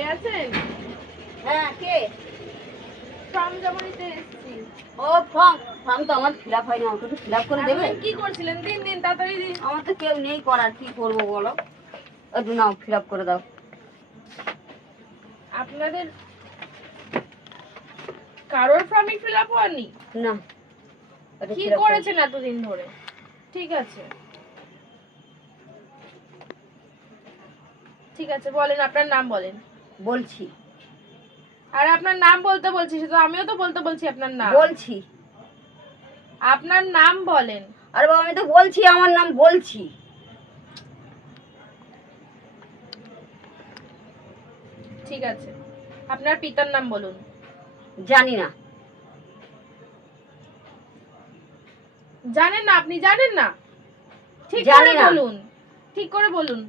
ঘরে আছেন? হ্যাঁ কে? ফর্ম জমা নিতে এসেছি। ও ফর্ম। ফর্ম তো আমার ফিল আপ হয়নি আমাকে একটু ফিল আপ করে দেবে? কি করছিলেন? দিন দিন তাড়াতাড়ি দিন। আমার তো কেউ নেই করার কি করব বলো? একটু নাও ফিল আপ করে দাও। আপনাদের কারোর ফর্মই ফিল আপ হয়নি? না। কি করেছেন এতদিন ধরে? ঠিক আছে। ঠিক আছে বলেন আপনার নাম বলেন। বলছি। আর আপনার নাম বলতে বলছি শুধু আমিও তো বলতে বলছি আপনার নাম। বলছি। আপনার নাম বলেন। আরে বাবা আমি তো বলছি আমার নাম বলছি। ঠিক আছে। আপনার পিতার নাম বলুন। জানি না। জানেন না আপনি জানেন না? ঠিক করে বলুন। ঠিক করে বলুন।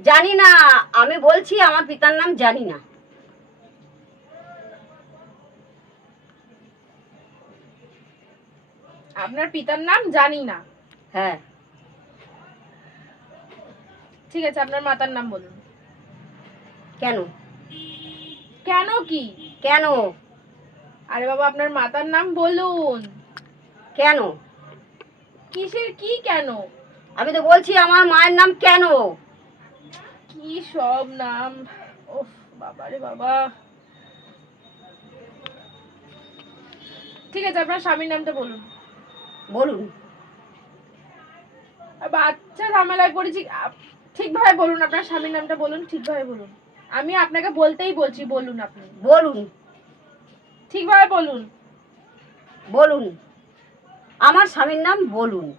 জানি না আমি বলছি আমার পিতার নাম জানি না। আপনার পিতার নাম জানি না। হ্যাঁ। ঠিক আছে আপনার মাতার নাম বলুন। কেন? কেন কি? কেন? আরে বাবা আপনার মাতার নাম বলুন। কেন? কিসের কি কেন? আমি তো বলছি আমার মায়ের নাম কেন? কি সব নাম? ওফ বাবা রে বাবা। ঠিক আছে আপনার স্বামীর নামটা বলুন। বলুন। বাচ্চা ঝামেলায় পড়েছি ঠিকভাবে বলুন আপনার স্বামীর নামটা বলুন ঠিকভাবে বলুন। আমি আপনাকে বলতেই বলছি বলুন আপনি। বলুন। ঠিকভাবে বলুন। বলুন। আমার স্বামীর নাম বলুন।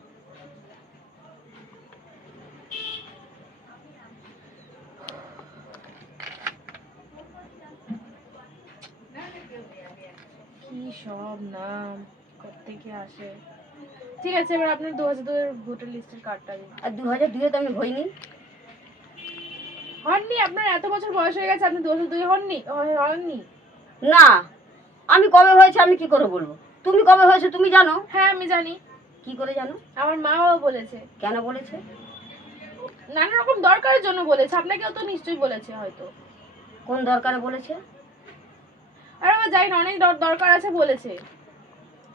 কি সব নাম থেকে আসে? ঠিক আছে এবার আপনার দু হাজার দুয়ের ভোটার লিস্টের কার্ডটা দিন আর দু হাজার দুইয়ে তো আমি হইনি হননি? আপনার এত বছর বয়স হয়ে গেছে আপনি দু হাজার দুই হননি হননি? না আমি কবে হয়েছে আমি কি করে বলব? তুমি কবে হয়েছে তুমি জানো? হ্যাঁ আমি জানি। কি করে জানো? আমার মা বাবা বলেছে। কেন বলেছে? নানা রকম দরকারের জন্য বলেছে আপনাকেও তো নিশ্চয়ই বলেছে হয়তো। কোন দরকারে বলেছে? না অনেক দরকার আছে বলেছে।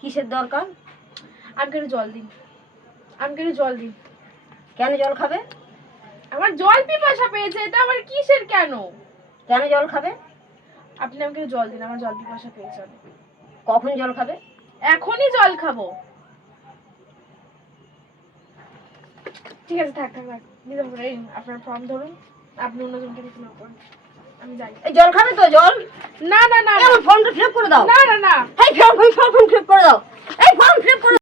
কিসের দরকার? আমাকে একটু জল দিন আমাকে একটু জল দিন কেন জল খাবে? আমার জল পিপাসা পেয়েছে এটা আমার কিসের কেন? কেন জল খাবে? আপনি আমাকে জল দিন? আমার জল পিপাসা পেয়েছে কখন জল খাবে? এখনই জল খাব। ঠিক আছে থাক থাক থাক। আপনার ফর্ম ধরুন। আপনি অন্যজনকে ফিল করুন। আমি যাই। জল খাবে তো জল? না না না এই আমার ফর্মটা ফিল করে দাও। না না না। হ্যাঁ ফোন ফোন ফর্ম